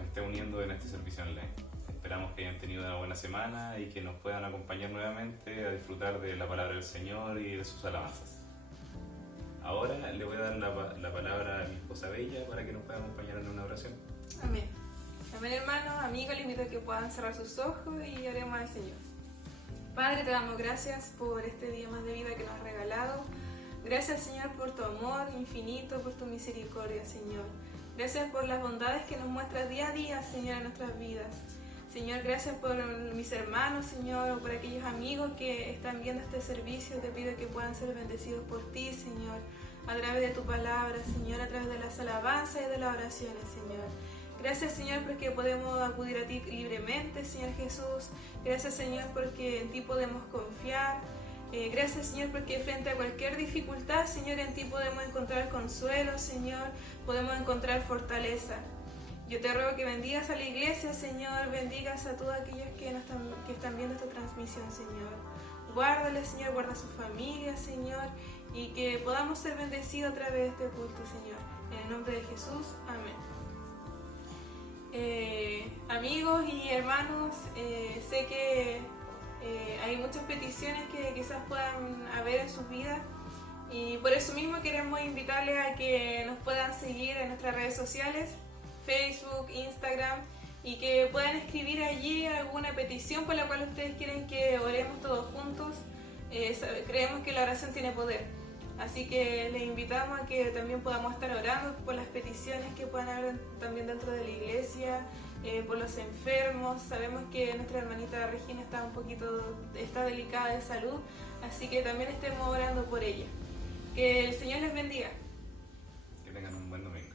nos esté uniendo en este servicio online. Esperamos que hayan tenido una buena semana y que nos puedan acompañar nuevamente a disfrutar de la palabra del Señor y de sus alabanzas. Ahora le voy a dar la palabra a mi esposa Bella para que nos pueda acompañar en una oración. Amén. Amén, hermanos, amigos, les invito a que puedan cerrar sus ojos y oremos al Señor. Padre, te damos gracias por este día más de vida que nos has regalado. Gracias, Señor, por tu amor infinito, por tu misericordia, Señor. Gracias por las bondades que nos muestras día a día, Señor, en nuestras vidas. Señor, gracias por mis hermanos, Señor, o por aquellos amigos que están viendo este servicio. Te pido que puedan ser bendecidos por ti, Señor, a través de tu palabra, Señor, a través de las alabanzas y de las oraciones, Señor. Gracias, Señor, porque podemos acudir a ti libremente, Señor Jesús. Gracias, Señor, porque en ti podemos confiar. Gracias, Señor, porque frente a cualquier dificultad, Señor, en ti podemos encontrar consuelo, Señor, podemos encontrar fortaleza. Yo te ruego que bendigas a la iglesia, Señor, bendigas a todos aquellos que están viendo esta transmisión, Señor. Guárdales, Señor, guarda a su familia, Señor, y que podamos ser bendecidos a través de este culto, Señor. En el nombre de Jesús, amén. Amigos y hermanos, sé que hay muchas peticiones que quizás puedan haber en sus vidas y por eso mismo queremos invitarles a que nos puedan seguir en nuestras redes sociales, Facebook, Instagram, y que puedan escribir allí alguna petición por la cual ustedes quieren que oremos todos juntos. Creemos que la oración tiene poder, así que les invitamos a que también podamos estar orando por las peticiones que puedan haber también dentro de la iglesia, por los enfermos. Sabemos que nuestra hermanita Regina está delicada de salud, así que también estemos orando por ella. Que el Señor les bendiga. Que tengan un buen domingo.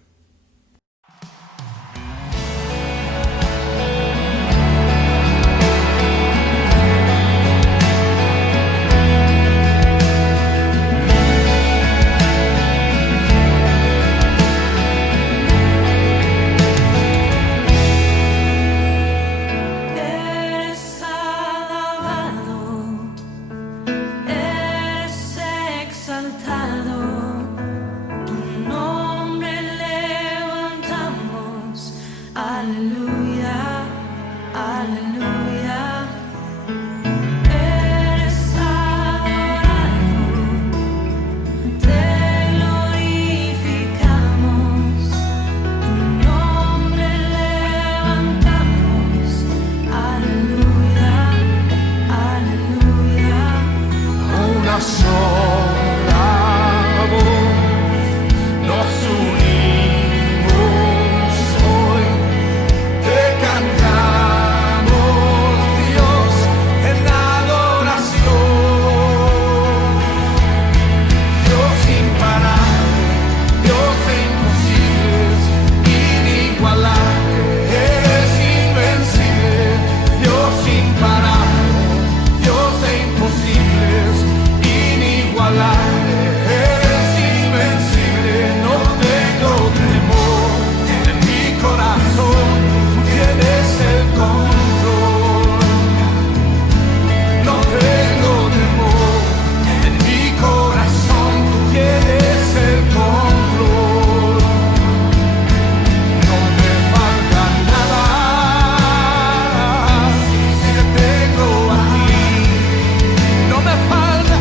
No me falta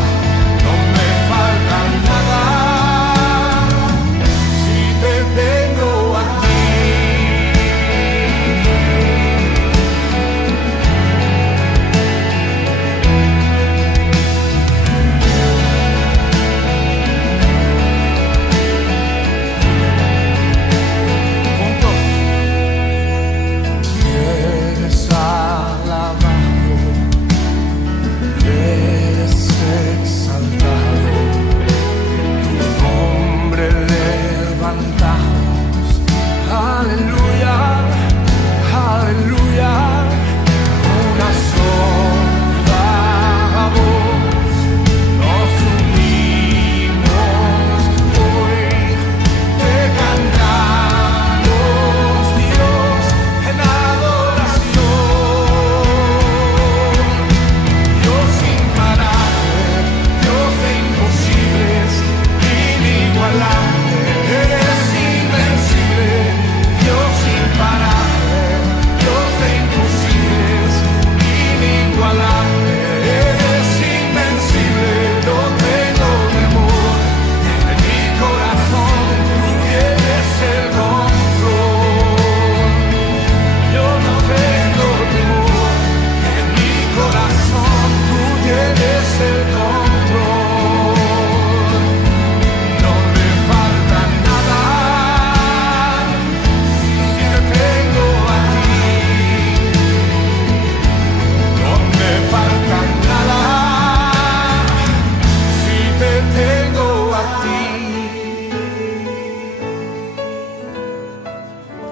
tengo a ti.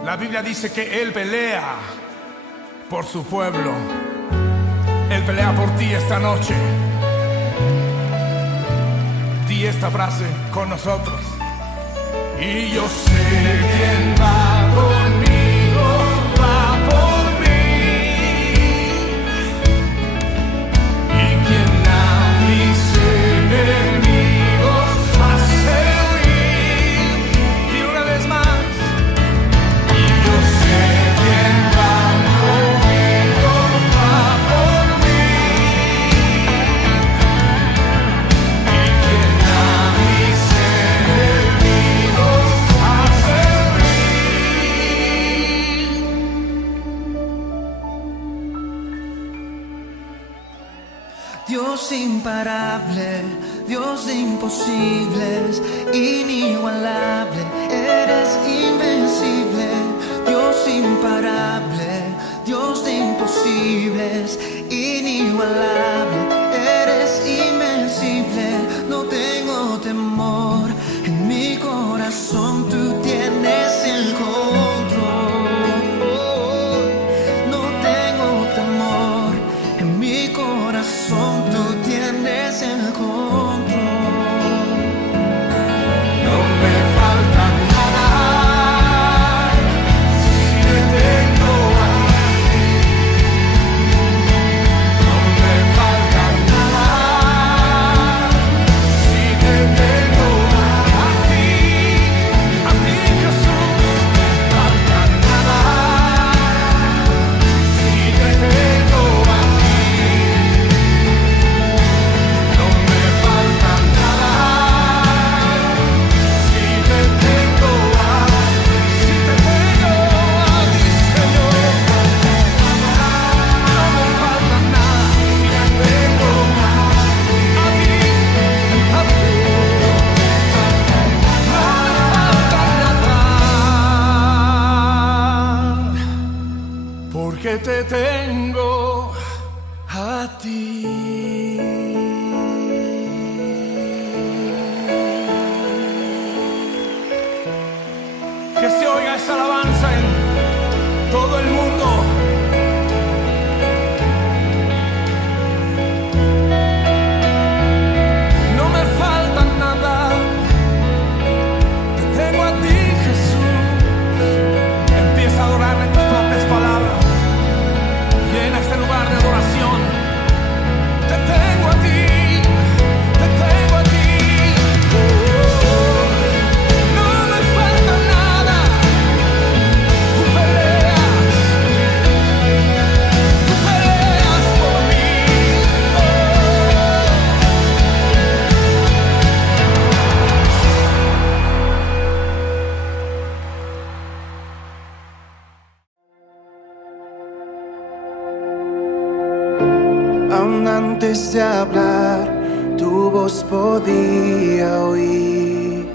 La Biblia dice que Él pelea por su pueblo. Él pelea por ti esta noche. Di esta frase con nosotros. Y yo sé quién va conmigo, va por mí. Y quien a mis enemigos hace huir. Y una vez más. Y yo sé quién va conmigo, va por mí. Y quien a mis enemigos hace huir. Dios imparable, Dios de imposibles, inigualable, eres invencible. Dios imparable, Dios de imposibles, inigualable, eres invencible. No tengo temor, en mi corazón tú tienes el control. No tengo temor, en mi corazón tú tienes el control. No me falta nada si te tengo a ti. No me falta nada si te tengo a ti. A ti, Jesús, no me falta nada si te tengo a ti. No me falta nada si te tengo a ti, Señor. No me falta nada si te tengo a ti, a ti. No me falta nada porque te tengo a ti. Que se oiga esa alabanza en todo el mundo. No me falta nada, te tengo a ti, Jesús. Empieza a adorar en tus propias palabras. Llena este lugar de adoración. Te tengo a ti, te tengo a ti. No me falta nada. Tú peleas por mí. Aún antes de hablar, tu voz podía oír.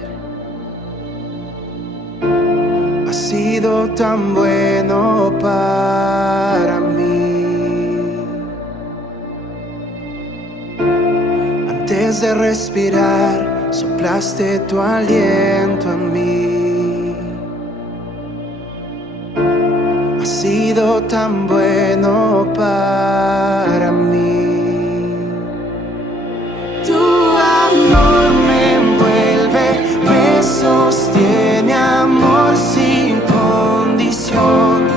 Has sido tan bueno para mí. Antes de respirar, soplaste tu aliento en mí. Has sido tan bueno para mí. Tu amor me envuelve, me sostiene, amor sin condición.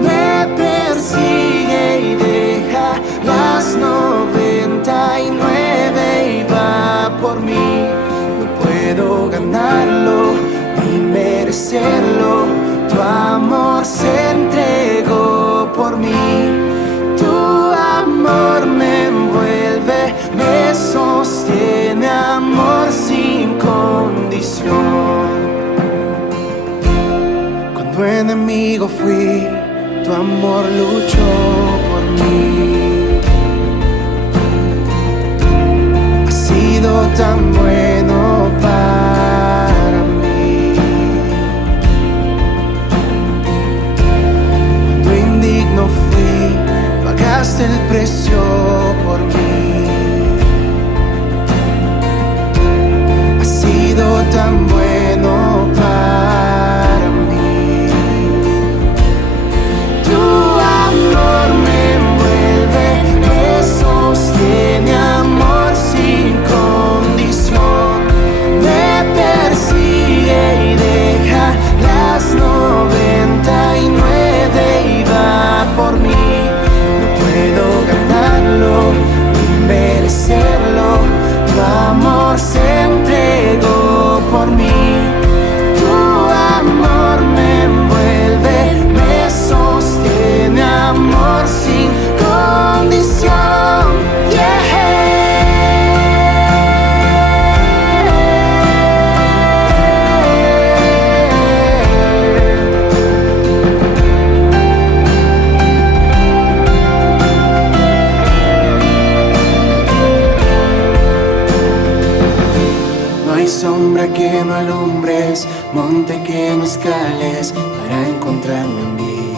Me persigue y deja las 99 y va por mí. No puedo ganarlo ni merecerlo. Tu amor se entregó por mí. Tu amor me envuelve, me sostiene, amor sin condición. Cuando enemigo fui, tu amor luchó por mí. Has sido tan bueno para mí. Cuando indigno fui, pagaste el precio por mí. tan bueno para mí. Tu amor me envuelve, me sostiene, amor sin condición. Me persigue y deja las 99 y va por mí. No puedo ganarlo ni merecerlo, tu amor se entregó por mí. Tu amor me envuelve, me sostiene, amor sin condición. No hay sombra que no alumbres, monte que no escales para encontrarme en mí.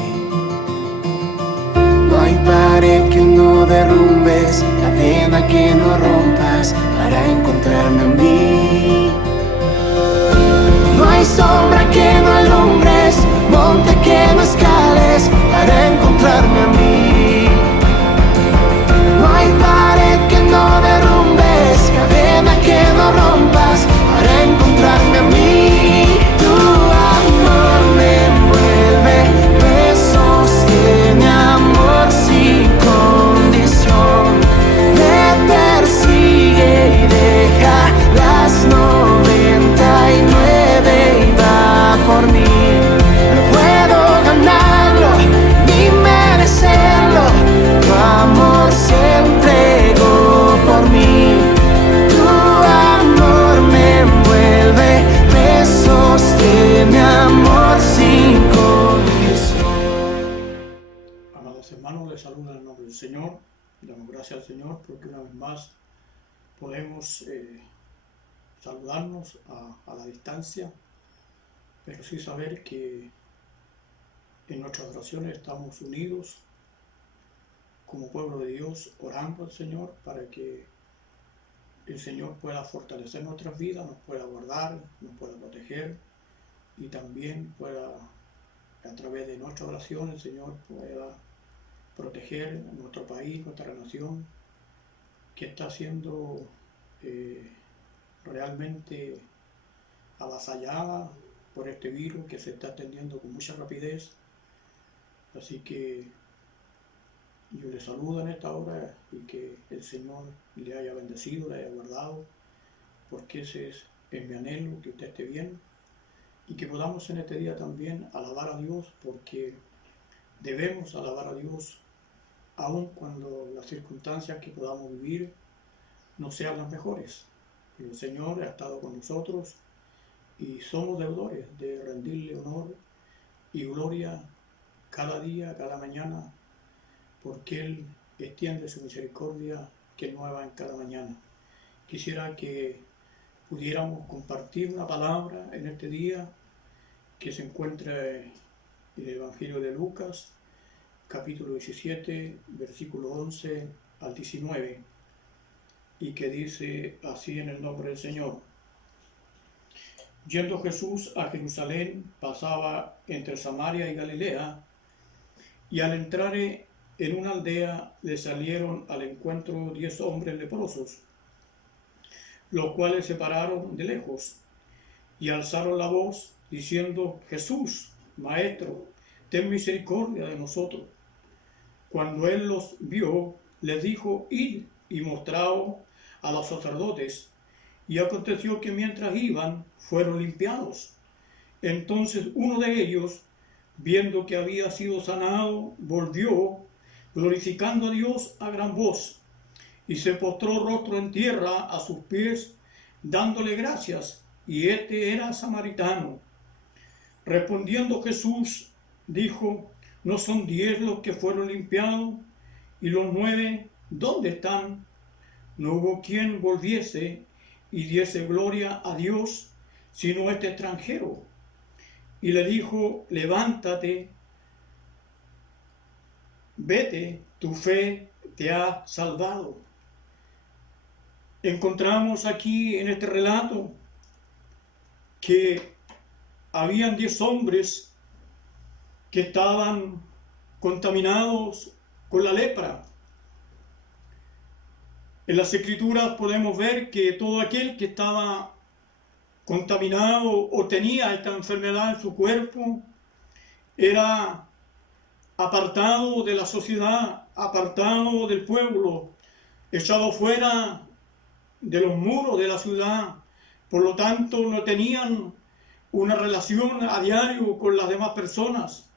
No hay pared que no derrumbes, cadena que no rompas para encontrarme en mí. No hay sombra que no alumbres, monte que no escales para encontrarme en mí. No hay pared que no derrumbes, cadena que no rompas para encontrarme a mí. Tu amor me envuelve, me sostiene, amor sin condición. Me persigue y deja las 99 y va por mí. No puedo ganarlo ni merecerlo, tu amor se entregó por mí. Tu amor me envuelve, me sostiene, amor sin condición. Amados hermanos, les saludo en el nombre del Señor. Damos gracias al Señor porque una vez más podemos saludarnos a la distancia, pero sí saber que en nuestras oraciones estamos unidos como pueblo de Dios, orando al Señor para que el Señor pueda fortalecer nuestras vidas, nos pueda guardar, nos pueda proteger y también pueda, a través de nuestra oración, el Señor pueda proteger nuestro país, nuestra nación, que está siendo realmente avasallada por este virus que se está extendiendo con mucha rapidez. Así que yo le saludo en esta hora y que el Señor le haya bendecido, le haya guardado, porque ese es mi anhelo, que usted esté bien y que podamos en este día también alabar a Dios, porque debemos alabar a Dios aun cuando las circunstancias que podamos vivir no sean las mejores. El Señor ha estado con nosotros y somos deudores de rendirle honor y gloria cada día, cada mañana, porque Él extiende su misericordia que es nueva en cada mañana. Quisiera que pudiéramos compartir una palabra en este día que se encuentra en el Evangelio de Lucas, capítulo 17, versículo 11 al 19, y que dice así en el nombre del Señor. Yendo Jesús a Jerusalén, pasaba entre Samaria y Galilea, y al entrar en una aldea le salieron al encuentro 10 hombres leprosos, los cuales se pararon de lejos y alzaron la voz diciendo: Jesús, Maestro, ten misericordia de nosotros. Cuando él los vio, les dijo: id y mostraos a los sacerdotes. Y aconteció que mientras iban, fueron limpiados. Entonces uno de ellos, viendo que había sido sanado, volvió, glorificando a Dios a gran voz, y se postró rostro en tierra a sus pies, dándole gracias, y este era samaritano. Respondiendo Jesús, dijo: ¿no son 10 los que fueron limpiados? ¿Y los 9 dónde están? No hubo quien volviese y diese gloria a Dios, sino este extranjero. Y le dijo: levántate, vete, tu fe te ha salvado. Encontramos aquí en este relato que habían 10 hombres que estaban contaminados con la lepra. En las Escrituras podemos ver que todo aquel que estaba contaminado o tenía esta enfermedad en su cuerpo era apartado de la sociedad, apartado del pueblo, echado fuera de los muros de la ciudad. Por lo tanto, no tenían una relación a diario con las demás personas.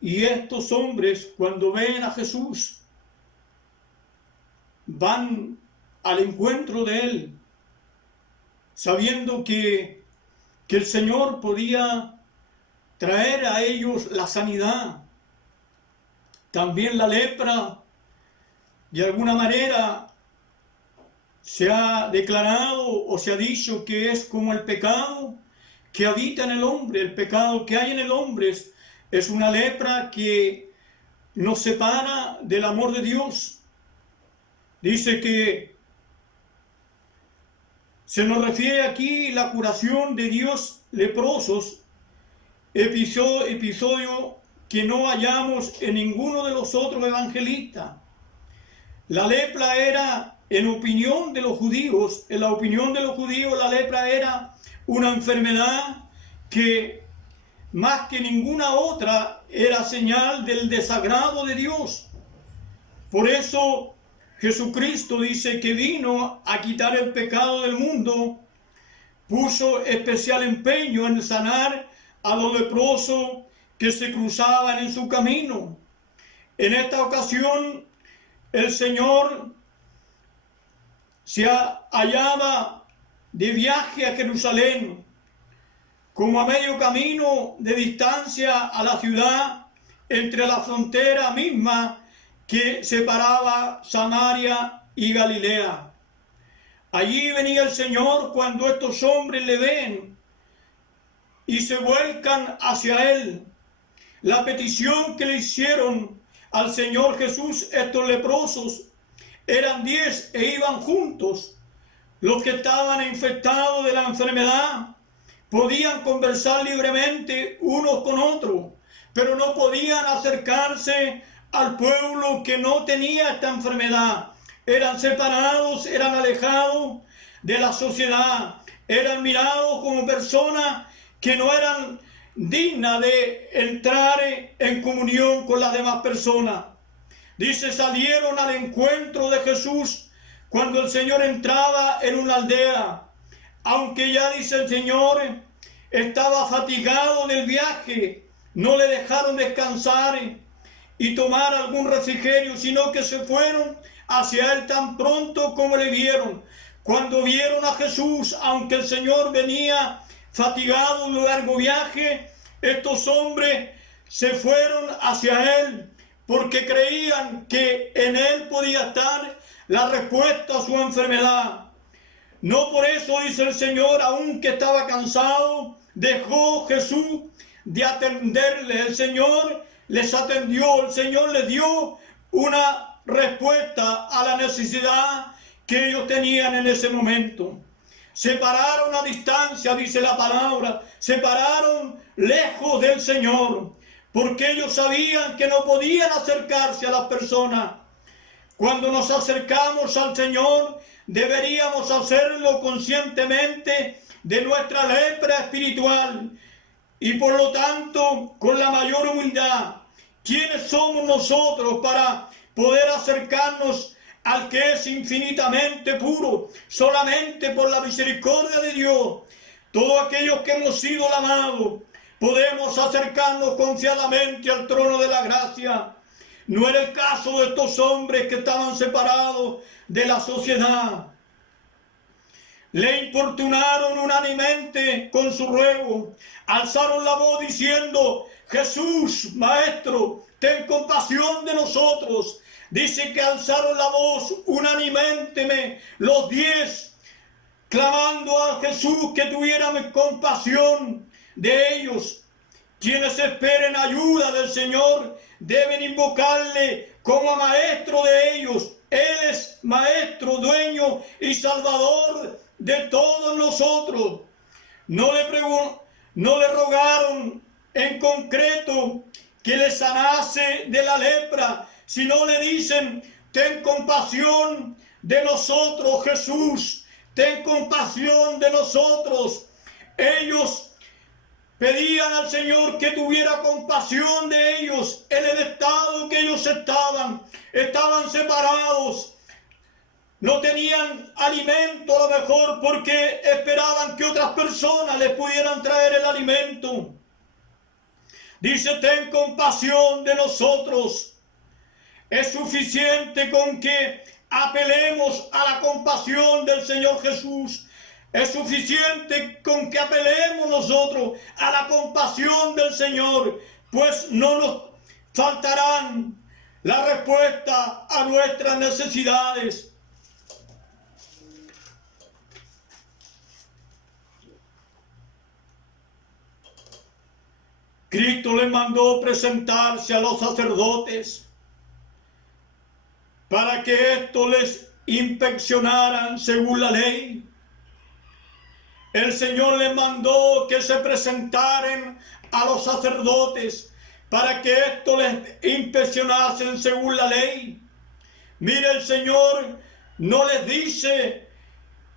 Y estos hombres, cuando ven a Jesús, van al encuentro de Él, sabiendo que el Señor podía traer a ellos la sanidad. También la lepra, de alguna manera, se ha declarado o se ha dicho que es como el pecado que habita en el hombre. El pecado que hay en el hombre es una lepra que nos separa del amor de Dios. Dice que se nos refiere aquí la curación de 10 leprosos, episodio que no hallamos en ninguno de los otros evangelistas. La lepra era, en la opinión de los judíos, la lepra era una enfermedad que más que ninguna otra era señal del desagrado de Dios. Por eso Jesucristo dice que vino a quitar el pecado del mundo, puso especial empeño en sanar a los leprosos que se cruzaban en su camino. En esta ocasión, el Señor se hallaba de viaje a Jerusalén, como a medio camino de distancia a la ciudad, entre la frontera misma que separaba Samaria y Galilea. Allí venía el Señor cuando estos hombres le ven y se vuelcan hacia Él. La petición que le hicieron al Señor Jesús estos leprosos eran 10 e iban juntos. Los que estaban infectados de la enfermedad podían conversar libremente unos con otros, pero no podían acercarse al pueblo que no tenía esta enfermedad. Eran separados, eran alejados de la sociedad, eran mirados como personas que no eran dignas de entrar en comunión con las demás personas. Dice, salieron al encuentro de Jesús cuando el Señor entraba en una aldea. Aunque ya, dice el Señor, estaba fatigado del viaje, no le dejaron descansar y tomar algún refrigerio, sino que se fueron hacia Él tan pronto como le vieron. Cuando vieron a Jesús, aunque el Señor venía fatigado de un largo viaje, estos hombres se fueron hacia Él porque creían que en Él podía estar la respuesta a su enfermedad. No por eso, dice el Señor, aunque estaba cansado, dejó Jesús de atenderle. El Señor les atendió, el Señor les dio una respuesta a la necesidad que ellos tenían en ese momento. Se pararon a distancia, dice la palabra, se pararon lejos del Señor, porque ellos sabían que no podían acercarse a las personas. Cuando nos acercamos al Señor, deberíamos hacerlo conscientemente de nuestra lepra espiritual y por lo tanto con la mayor humildad. ¿Quiénes somos nosotros para poder acercarnos al que es infinitamente puro? Solamente por la misericordia de Dios. Todos aquellos que hemos sido lavados podemos acercarnos confiadamente al trono de la gracia. No era el caso de estos hombres que estaban separados de la sociedad. Le importunaron unánimemente con su ruego. Alzaron la voz diciendo, Jesús, Maestro, ten compasión de nosotros. Dice que alzaron la voz unánimemente los 10, clamando a Jesús que tuviera compasión de ellos. Quienes esperen ayuda del Señor deben invocarle como a maestro de ellos. Él es maestro, dueño y salvador de todos nosotros. no le rogaron en concreto que le sanase de la lepra, sino le dicen: ten compasión de nosotros, Jesús, ten compasión de nosotros. Ellos pedían al Señor que tuviera compasión de ellos en el estado que ellos estaban separados. No tenían alimento a lo mejor porque esperaban que otras personas les pudieran traer el alimento. Dice: ten compasión de nosotros. Es suficiente con que apelemos a la compasión del Señor Jesús. Es suficiente con que apelemos nosotros a la compasión del Señor, pues no nos faltarán la respuesta a nuestras necesidades. Cristo le mandó presentarse a los sacerdotes para que estos les inspeccionaran según la ley. El Señor les mandó que se presentaran a los sacerdotes para que estos les inspeccionasen según la ley. Mire, el Señor no les dice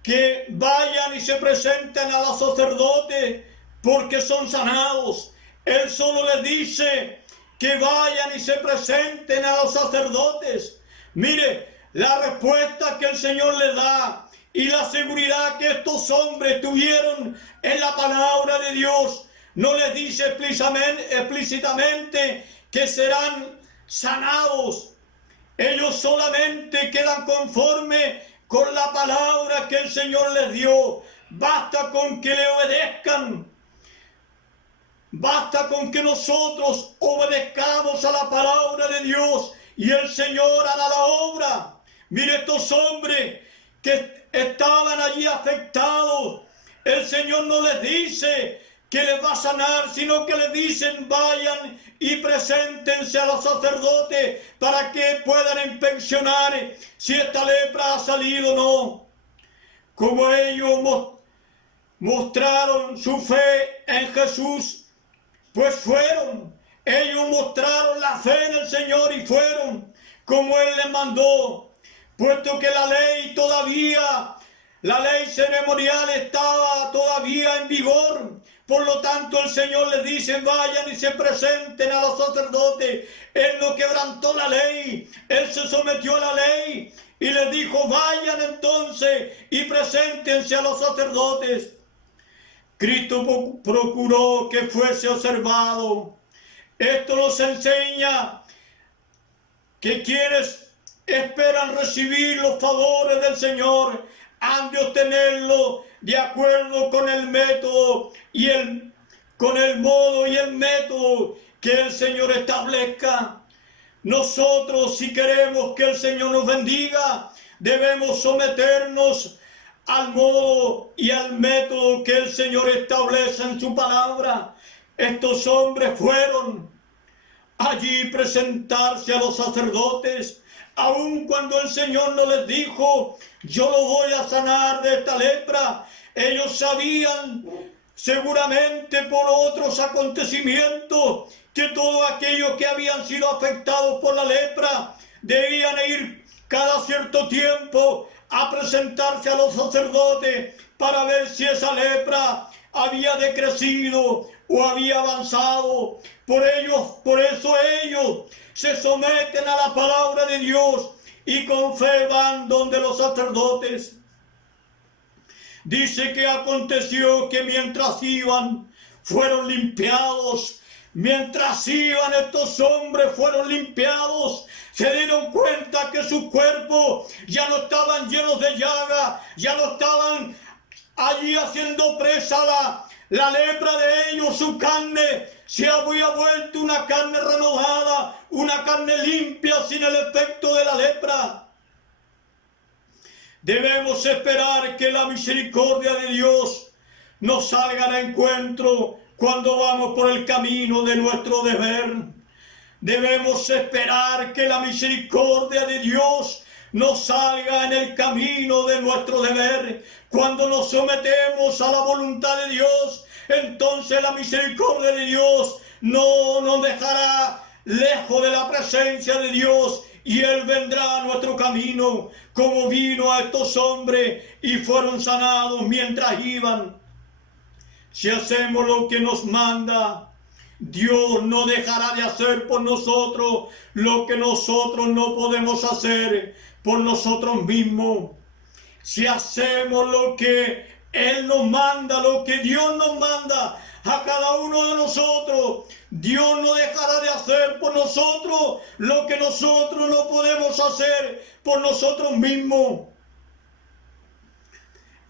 que vayan y se presenten a los sacerdotes porque son sanados. Él solo les dice que vayan y se presenten a los sacerdotes. Mire, la respuesta que el Señor les da y la seguridad que estos hombres tuvieron en la palabra de Dios, no les dice explícitamente que serán sanados. Ellos solamente quedan conforme con la palabra que el Señor les dio. Basta con que le obedezcan. Basta con que nosotros obedezcamos a la palabra de Dios y el Señor hará la obra. Mire, estos hombres que estaban allí afectados, el Señor no les dice que les va a sanar, sino que les dicen: vayan y preséntense a los sacerdotes para que puedan inspeccionar si esta lepra ha salido o no. Como ellos mostraron su fe en Jesús, pues fueron. Ellos mostraron la fe en el Señor y fueron como Él les mandó, puesto que la ley ceremonial estaba todavía en vigor. Por lo tanto, el Señor les dice: vayan y se presenten a los sacerdotes. Él no quebrantó la ley, Él se sometió a la ley y les dijo: vayan entonces y preséntense a los sacerdotes. Cristo procuró que fuese observado. Esto nos enseña que quienes esperan recibir los favores del Señor han de obtenerlo de acuerdo con el método con el modo y el método que el Señor establezca. Nosotros, si queremos que el Señor nos bendiga, debemos someternos al modo y al método que el Señor establece en su palabra. Estos hombres fueron allí presentarse a los sacerdotes, aun cuando el Señor no les dijo: yo lo voy a sanar de esta lepra. Ellos sabían seguramente por otros acontecimientos que todos aquellos que habían sido afectados por la lepra debían ir cada cierto tiempo a presentarse a los sacerdotes para ver si esa lepra había decrecido o había avanzado. Por eso ellos se someten a la palabra de Dios y con fe van donde los sacerdotes. Dice que aconteció que mientras iban, fueron limpiados. Mientras iban, estos hombres fueron limpiados. Se dieron cuenta que sus cuerpos ya no estaban llenos de llaga, ya no estaban allí haciendo presa la lepra de ellos. Su carne se había vuelto una carne renovada, una carne limpia sin el efecto de la lepra. Debemos esperar que la misericordia de Dios nos salga al encuentro cuando vamos por el camino de nuestro deber. Debemos esperar que la misericordia de Dios nos salga en el camino de nuestro deber, Cuando nos sometemos a la voluntad de Dios, entonces la misericordia de Dios no nos dejará lejos de la presencia de Dios, y Él vendrá a nuestro camino, como vino a estos hombres y fueron sanados mientras iban. Si hacemos lo que nos manda, Dios no dejará de hacer por nosotros lo que nosotros no podemos hacer por nosotros mismos. Si hacemos lo que Él nos manda, lo que Dios nos manda a cada uno de nosotros, Dios no dejará de hacer por nosotros lo que nosotros no podemos hacer por nosotros mismos.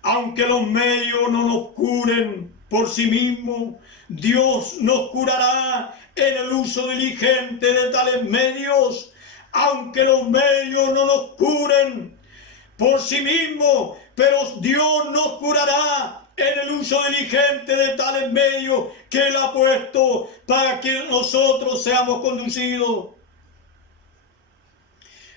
Aunque los medios no nos curen por sí mismos, Dios nos curará en el uso diligente de tales medios. Aunque los medios no nos curen por sí mismos, pero Dios nos curará en el uso diligente de tales medios que Él ha puesto para que nosotros seamos conducidos.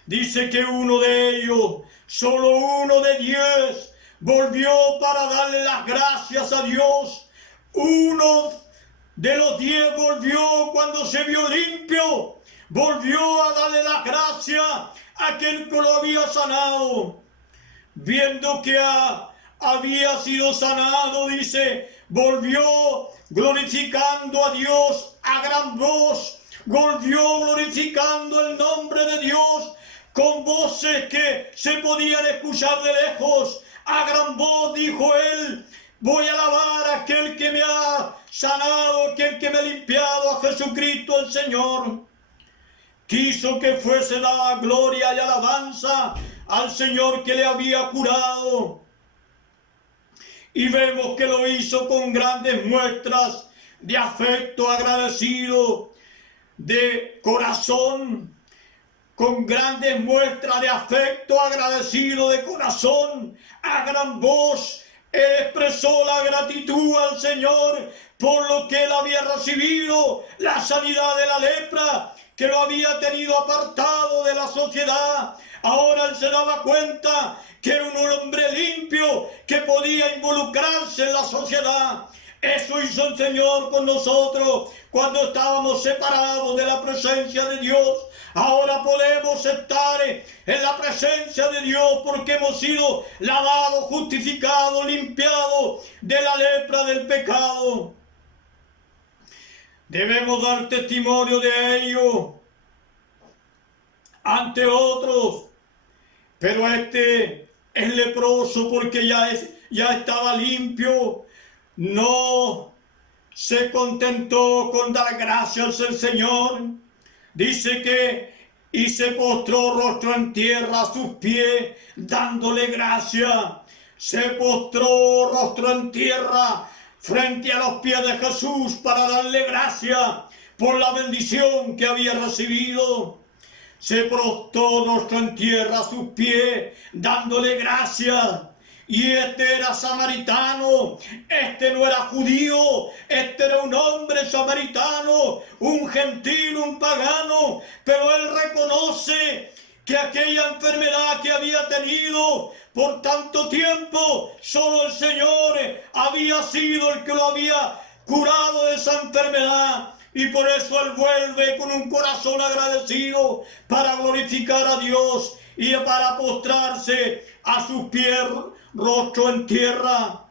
Dice que uno de ellos, solo uno de 10, volvió para darle las gracias a Dios. Uno de los 10 volvió cuando se vio limpio, volvió a darle las gracias a aquel que lo había sanado. Viendo que había sido sanado, dice, volvió glorificando a Dios a gran voz, volvió glorificando el nombre de Dios con voces que se podían escuchar de lejos. A gran voz dijo él: voy a alabar a aquel que me ha sanado, aquel que me ha limpiado, a Jesucristo el Señor. Quiso que fuese la gloria y alabanza al Señor que le había curado. Y vemos que lo hizo con grandes muestras de afecto agradecido, de corazón, con grandes muestras de afecto agradecido de corazón. A gran voz expresó la gratitud al Señor por lo que él había recibido, la sanidad de la lepra, que lo había tenido apartado de la sociedad. Ahora él se daba cuenta que era un hombre limpio, que podía involucrarse en la sociedad. Eso hizo el Señor con nosotros cuando estábamos separados de la presencia de Dios. Ahora podemos estar en la presencia de Dios porque hemos sido lavados, justificados, limpiados de la lepra del pecado. Debemos dar testimonio de ello ante otros. Pero este es leproso porque ya estaba limpio. No se contentó con dar gracias al Señor. Dice que y se postró rostro en tierra a sus pies, dándole gracias. Se postró rostro en tierra frente a los pies de Jesús para darle gracias por la bendición que había recibido. Se postró rostro en tierra a sus pies, dándole gracias. Y este era samaritano, este no era judío, este era un hombre samaritano, un gentil, un pagano, pero él reconoce que aquella enfermedad que había tenido por tanto tiempo, solo el Señor había sido el que lo había curado de esa enfermedad. Y por eso él vuelve con un corazón agradecido para glorificar a Dios y para postrarse a sus pies, rostro en tierra.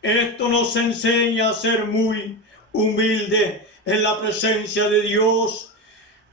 Esto nos enseña a ser muy humildes en la presencia de Dios.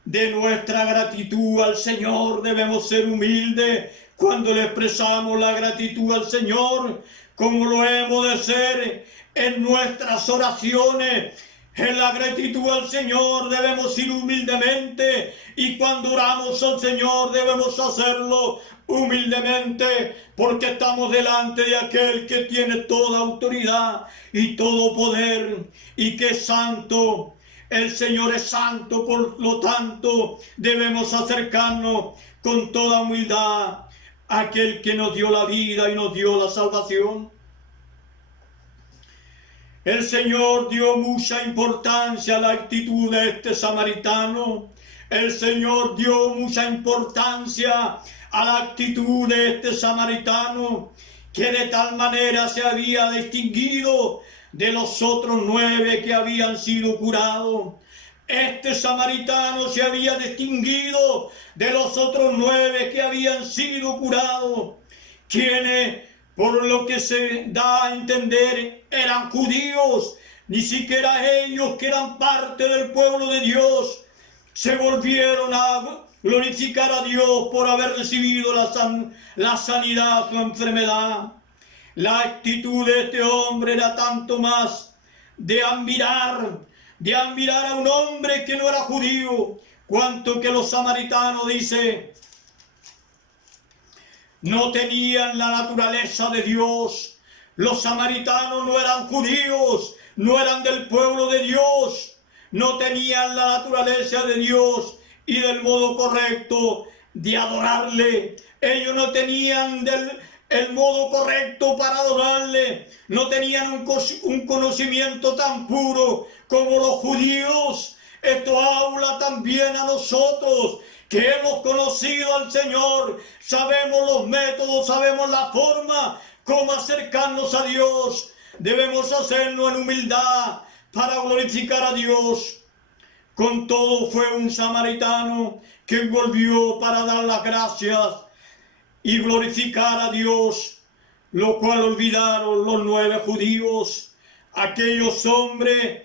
De nuestra gratitud al Señor debemos ser humildes cuando le expresamos la gratitud al Señor, como lo hemos de ser en nuestras oraciones. En la gratitud al Señor debemos ir humildemente, y cuando oramos al Señor debemos hacerlo humildemente, porque estamos delante de aquel que tiene toda autoridad y todo poder y que es santo. El Señor es santo, por lo tanto debemos acercarnos con toda humildad a aquel que nos dio la vida y nos dio la salvación. El Señor dio mucha importancia a la actitud de este samaritano. El Señor dio mucha importancia a la actitud de este samaritano, que de tal manera se había distinguido de los otros 9 que habían sido curados. Este samaritano se había distinguido de los otros 9 que habían sido curados, quienes, por lo que se da a entender, eran judíos. Ni siquiera ellos, que eran parte del pueblo de Dios, se volvieron a glorificar a Dios por haber recibido la sanidad de su enfermedad. La actitud de este hombre era tanto más de admirar a un hombre que no era judío, cuanto que los samaritanos, dice, no tenían la naturaleza de Dios. Los samaritanos no eran judíos, no eran del pueblo de Dios, no tenían la naturaleza de Dios y del modo correcto de adorarle. Ellos no tenían el modo correcto para adorarle, no tenían un conocimiento tan puro como los judíos. Esto habla también a nosotros, que hemos conocido al Señor, sabemos los métodos, sabemos la forma cómo acercarnos a Dios. Debemos hacerlo en humildad para glorificar a Dios. Con todo, fue un samaritano que volvió para dar las gracias y glorificar a Dios, lo cual olvidaron los 9 judíos, aquellos hombres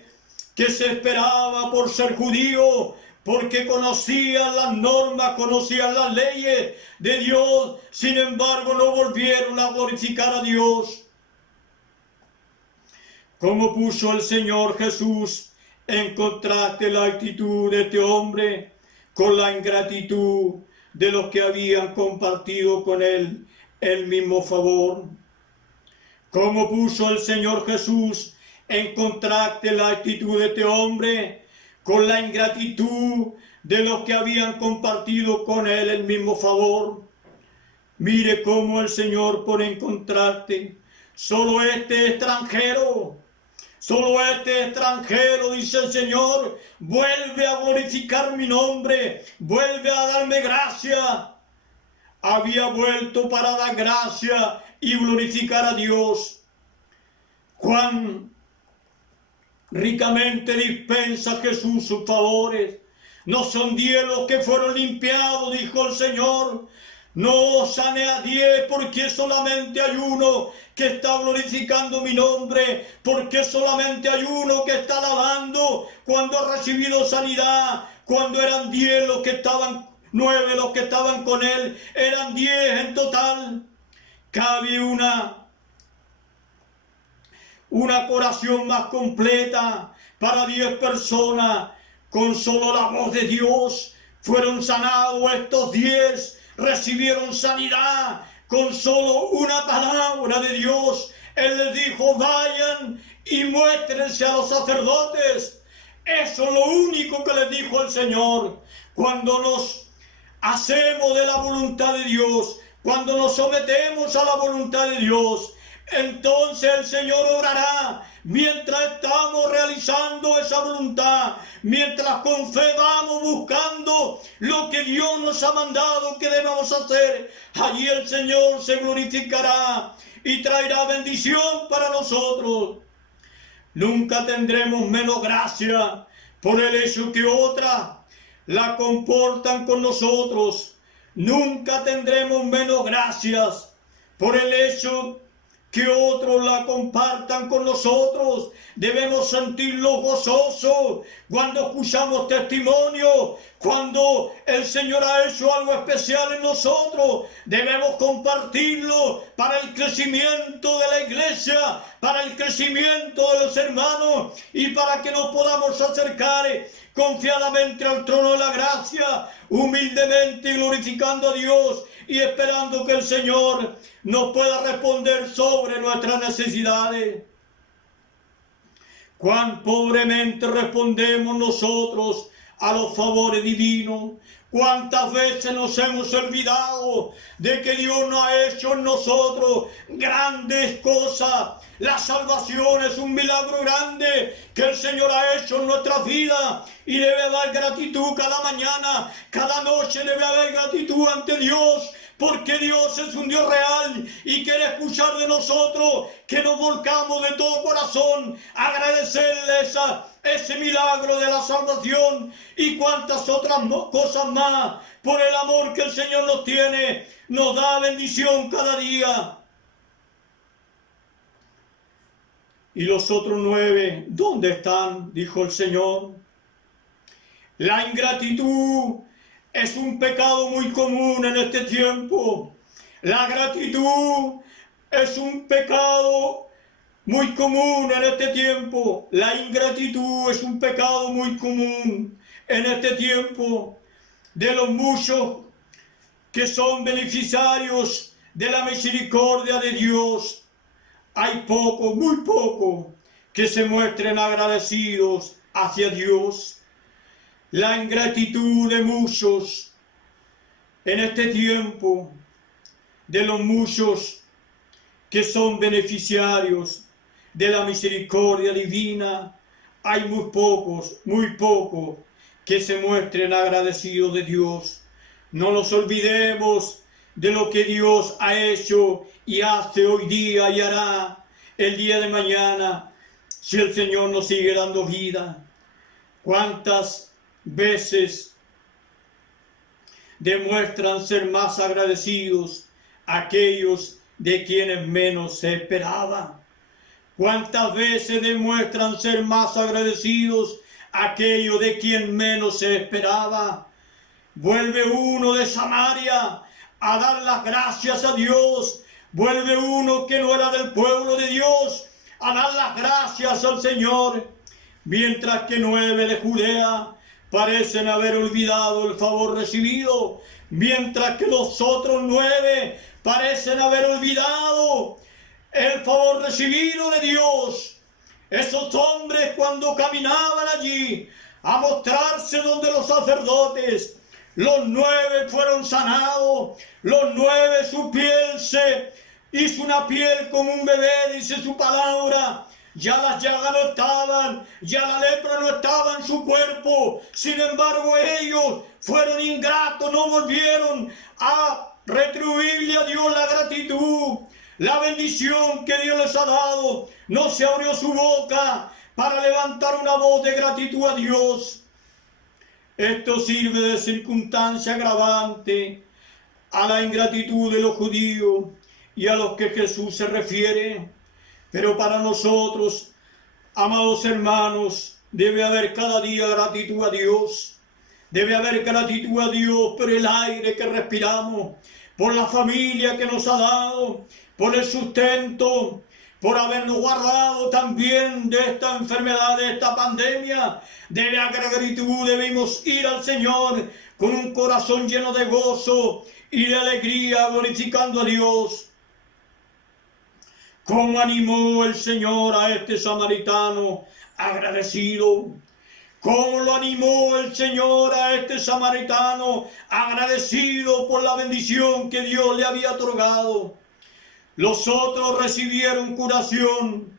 que se esperaba por ser judíos, porque conocían las normas, conocían las leyes de Dios. Sin embargo, no volvieron a glorificar a Dios. Como puso el Señor Jesús en contraste la actitud de este hombre con la ingratitud de los que habían compartido con él el mismo favor. Como puso el Señor Jesús en contraste la actitud de este hombre con la ingratitud de los que habían compartido con él el mismo favor. Mire cómo el Señor pone en contraste. Solo este extranjero, dice el Señor, vuelve a glorificar mi nombre, vuelve a darme gracia. Había vuelto para dar gracia y glorificar a Dios. Cuán ricamente dispensa Jesús sus favores. No son 10 los que fueron limpiados, dijo el Señor. No sane a 10, porque solamente hay uno que está glorificando mi nombre, porque solamente hay uno que está alabando cuando ha recibido sanidad. Cuando eran 10 los que estaban, 9 los que estaban con él, eran 10 en total. Cabe una oración más completa para 10 personas. Con solo la voz de Dios fueron sanados estos 10. Recibieron sanidad con solo una palabra de Dios. Él les dijo: vayan y muéstrense a los sacerdotes. Eso es lo único que les dijo el Señor. Cuando nos hacemos de la voluntad de Dios, cuando nos sometemos a la voluntad de Dios, entonces el Señor obrará. Mientras estamos realizando esa voluntad, mientras con fe vamos buscando lo que Dios nos ha mandado que debamos hacer, allí el Señor se glorificará y traerá bendición para nosotros. Nunca tendremos menos gracia por el hecho que otras la comportan con nosotros. Nunca tendremos menos gracias por el hecho que otros la compartan con nosotros. Debemos sentirlo gozoso cuando escuchamos testimonio, cuando el Señor ha hecho algo especial en nosotros. Debemos compartirlo para el crecimiento de la iglesia, para el crecimiento de los hermanos y para que nos podamos acercar confiadamente al trono de la gracia, humildemente glorificando a Dios y esperando que el Señor nos pueda responder sobre nuestras necesidades. Cuán pobremente respondemos nosotros a los favores divinos. Cuántas veces nos hemos olvidado de que Dios nos ha hecho en nosotros grandes cosas. La salvación es un milagro grande que el Señor ha hecho en nuestras vidas y debe dar gratitud cada mañana, cada noche debe haber gratitud ante Dios porque Dios es un Dios real y quiere escuchar de nosotros que nos volcamos de todo corazón a agradecerle ese milagro de la salvación y cuantas otras cosas más. Por el amor que el Señor nos tiene, nos da bendición cada día. ¿Y los otros 9, dónde están?, dijo el Señor. La ingratitud es un pecado muy común en este tiempo. La gratitud es un pecado muy común en este tiempo. La ingratitud es un pecado muy común en este tiempo. De los muchos que son beneficiarios de la misericordia de Dios, hay pocos, muy pocos, que se muestren agradecidos hacia Dios. La ingratitud de muchos en este tiempo, de los muchos que son beneficiarios de la misericordia divina, hay muy pocos que se muestren agradecidos de Dios. No nos olvidemos de lo que Dios ha hecho y hace hoy día y hará el día de mañana, si el Señor nos sigue dando vida. ¿Cuántas veces demuestran ser más agradecidos aquellos de quienes menos se esperaba? ¿Cuántas veces demuestran ser más agradecidos aquellos de quien menos se esperaba? Vuelve uno de Samaria a dar las gracias a Dios. Vuelve uno que no era del pueblo de Dios a dar las gracias al Señor. Mientras que 9 de Judea parecen haber olvidado el favor recibido. Mientras que los otros 9 parecen haber olvidado el favor recibido de Dios. Esos hombres, cuando caminaban allí a mostrarse donde los sacerdotes, los 9 fueron sanados. Los 9, su piel se hizo una piel como un bebé, dice su palabra. Ya las llagas no estaban, ya la lepra no estaba en su cuerpo. Sin embargo, ellos fueron ingratos, no volvieron a retribuirle a Dios la gratitud, la bendición que Dios les ha dado. No se abrió su boca para levantar una voz de gratitud a Dios. Esto sirve de circunstancia agravante a la ingratitud de los judíos y a los que Jesús se refiere. Pero para nosotros, amados hermanos, debe haber cada día gratitud a Dios. Debe haber gratitud a Dios por el aire que respiramos, por la familia que nos ha dado, por el sustento, por habernos guardado también de esta enfermedad, de esta pandemia. Debe haber gratitud, debemos ir al Señor con un corazón lleno de gozo y de alegría, glorificando a Dios. ¿Cómo animó el Señor a este samaritano agradecido? ¿Cómo lo animó el Señor a este samaritano agradecido por la bendición que Dios le había otorgado? Los otros recibieron curación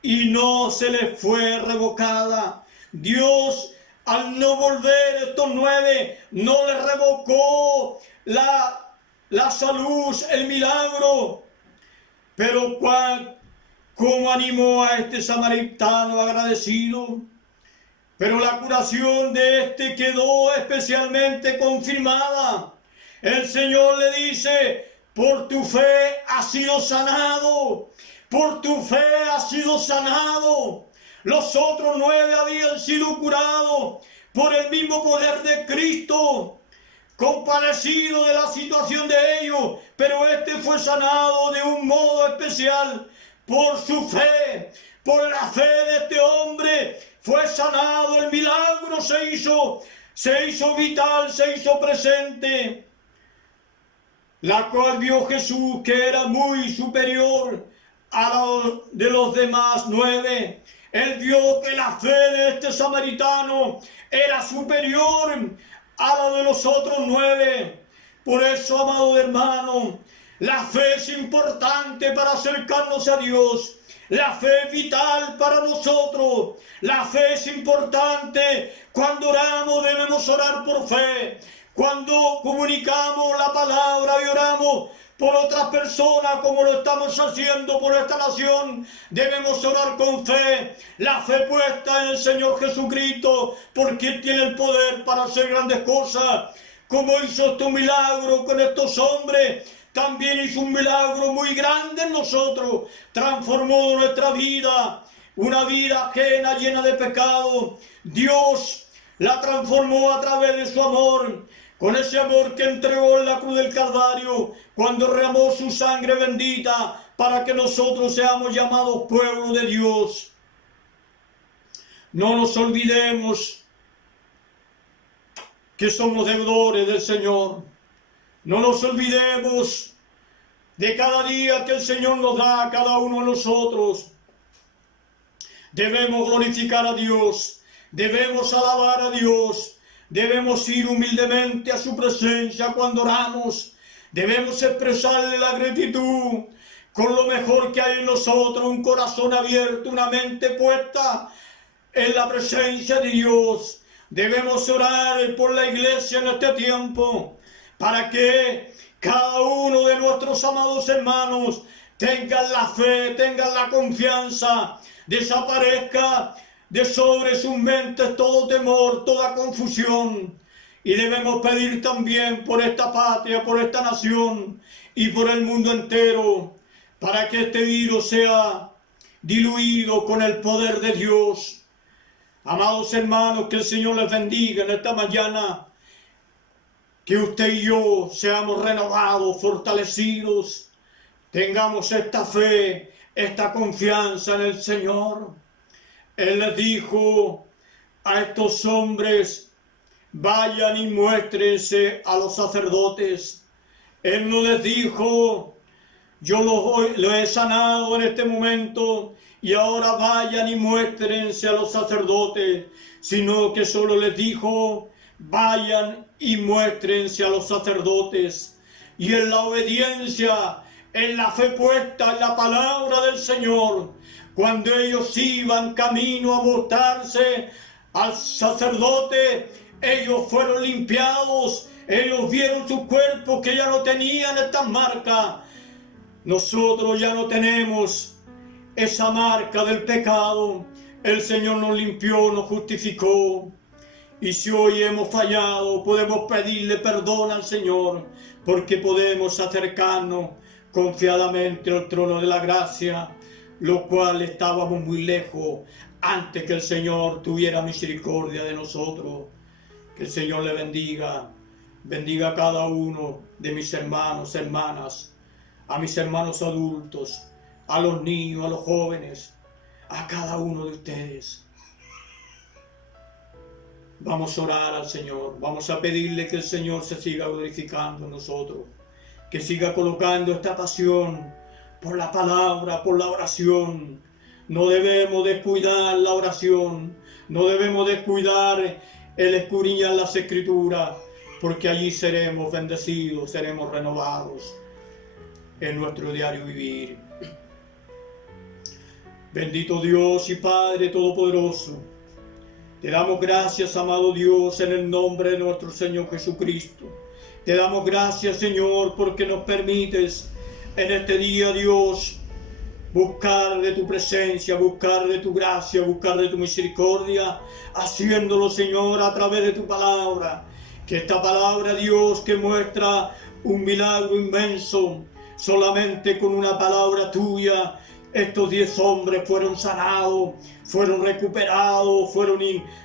y no se les fue revocada. Dios, al no volver estos 9, no les revocó la salud, el milagro. Pero ¿cómo animó a este samaritano agradecido? Pero la curación de este quedó especialmente confirmada. El Señor le dice: por tu fe has sido sanado. Por tu fe has sido sanado. Los otros 9 habían sido curados por el mismo poder de Cristo, compadecido de la situación de ellos, pero este fue sanado de un modo especial por su fe. Por la fe de este hombre fue sanado. El milagro se hizo vital, se hizo presente, la cual vio Jesús que era muy superior a la de los demás 9. Él vio que la fe de este samaritano era superior a la de los otros 9. Por eso, amado hermano, la fe es importante para acercarnos a Dios. La fe es vital para nosotros. La fe es importante. Cuando oramos debemos orar por fe. Cuando comunicamos la palabra y oramos por otras personas como lo estamos haciendo por esta nación, debemos orar con fe, la fe puesta en el Señor Jesucristo, porque Él tiene el poder para hacer grandes cosas. Como hizo este milagro con estos hombres, también hizo un milagro muy grande en nosotros, transformó nuestra vida, una vida ajena, llena de pecado. Dios la transformó a través de su amor, con ese amor que entregó en la cruz del Calvario, cuando derramó su sangre bendita para que nosotros seamos llamados pueblo de Dios. No nos olvidemos que somos deudores del Señor. No nos olvidemos de cada día que el Señor nos da a cada uno de nosotros. Debemos glorificar a Dios, debemos alabar a Dios, debemos ir humildemente a su presencia cuando oramos, debemos expresarle la gratitud con lo mejor que hay en nosotros, un corazón abierto, una mente puesta en la presencia de Dios. Debemos orar por la iglesia en este tiempo, para que cada uno de nuestros amados hermanos tengan la fe, tengan la confianza, desaparezca de sobre sus mentes todo temor, toda confusión. Y debemos pedir también por esta patria, por esta nación y por el mundo entero, para que este virus sea diluido con el poder de Dios. Amados hermanos, que el Señor les bendiga en esta mañana, que usted y yo seamos renovados, fortalecidos, tengamos esta fe, esta confianza en el Señor. Él les dijo a estos hombres, vayan y muéstrense a los sacerdotes. Él no les dijo, yo lo he sanado en este momento y ahora vayan y muéstrense a los sacerdotes, sino que solo les dijo, vayan y muéstrense a los sacerdotes. Y en la obediencia, en la fe puesta en la palabra del Señor, cuando ellos iban camino a mostrarse al sacerdote, ellos fueron limpiados, ellos vieron sus cuerpos que ya no tenían estas marcas. Nosotros ya no tenemos esa marca del pecado. El Señor nos limpió, nos justificó. Y si hoy hemos fallado, podemos pedirle perdón al Señor, porque podemos acercarnos confiadamente al trono de la gracia, lo cual estábamos muy lejos antes que el Señor tuviera misericordia de nosotros. Que el Señor le bendiga, bendiga a cada uno de mis hermanos, hermanas, a mis hermanos adultos, a los niños, a los jóvenes, a cada uno de ustedes. Vamos a orar al Señor, vamos a pedirle que el Señor se siga glorificando en nosotros, que siga colocando esta pasión por la palabra, por la oración. No debemos descuidar la oración, no debemos descuidar el escudriñar las Escrituras, porque allí seremos bendecidos, seremos renovados en nuestro diario vivir. Bendito Dios y Padre Todopoderoso, te damos gracias, amado Dios, en el nombre de nuestro Señor Jesucristo. Te damos gracias, Señor, porque nos permites en este día, Dios, buscar de tu presencia, buscar de tu gracia, buscar de tu misericordia, haciéndolo, Señor, a través de tu palabra. Que esta palabra, Dios, que muestra un milagro inmenso, solamente con una palabra tuya, estos 10 hombres fueron sanados, fueron recuperados, fueron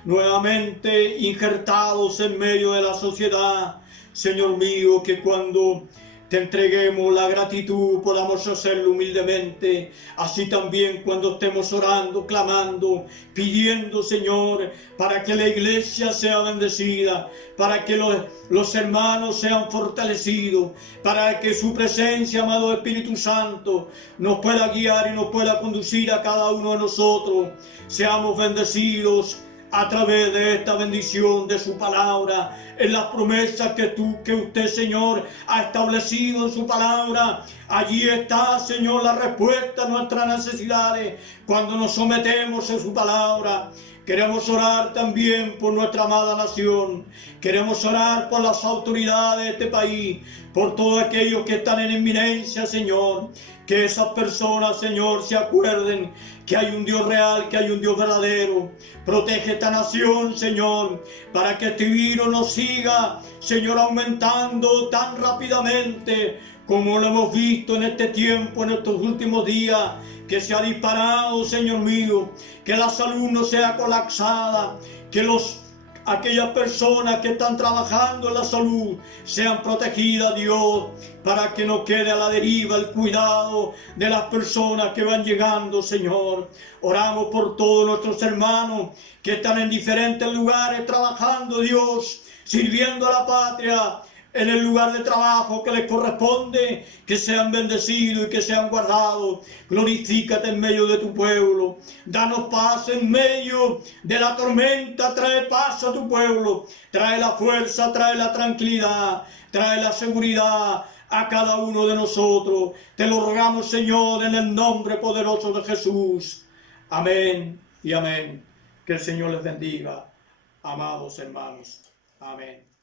nuevamente injertados en medio de la sociedad. Señor mío, que cuando te entreguemos la gratitud podamos hacerlo humildemente, así también cuando estemos orando, clamando, pidiendo, Señor, para que la iglesia sea bendecida, para que los hermanos sean fortalecidos, para que su presencia, amado Espíritu Santo, nos pueda guiar y nos pueda conducir a cada uno de nosotros. Seamos bendecidos a través de esta bendición de su palabra, en las promesas que usted, Señor, ha establecido en su palabra, Allí está, Señor, la respuesta a nuestras necesidades cuando nos sometemos a su palabra. Queremos orar también por nuestra amada nación. Queremos orar por las autoridades de este país, por todos aquellos que están en eminencia, Señor. Que esas personas, Señor, se acuerden que hay un Dios real, que hay un Dios verdadero. Protege esta nación, Señor, para que este virus no siga, Señor, aumentando tan rápidamente como lo hemos visto en este tiempo, en estos últimos días, que se ha disparado, Señor mío, que la salud no sea colapsada, que aquellas personas que están trabajando en la salud sean protegidas, Dios, para que no quede a la deriva el cuidado de las personas que van llegando, Señor. Oramos por todos nuestros hermanos que están en diferentes lugares trabajando, Dios, sirviendo a la patria, en el lugar de trabajo que les corresponde, que sean bendecidos y que sean guardados. Glorifícate en medio de tu pueblo. Danos paz en medio de la tormenta. Trae paz a tu pueblo. Trae la fuerza, trae la tranquilidad, trae la seguridad a cada uno de nosotros. Te lo rogamos, Señor, en el nombre poderoso de Jesús. Amén y amén. Que el Señor les bendiga, amados hermanos. Amén.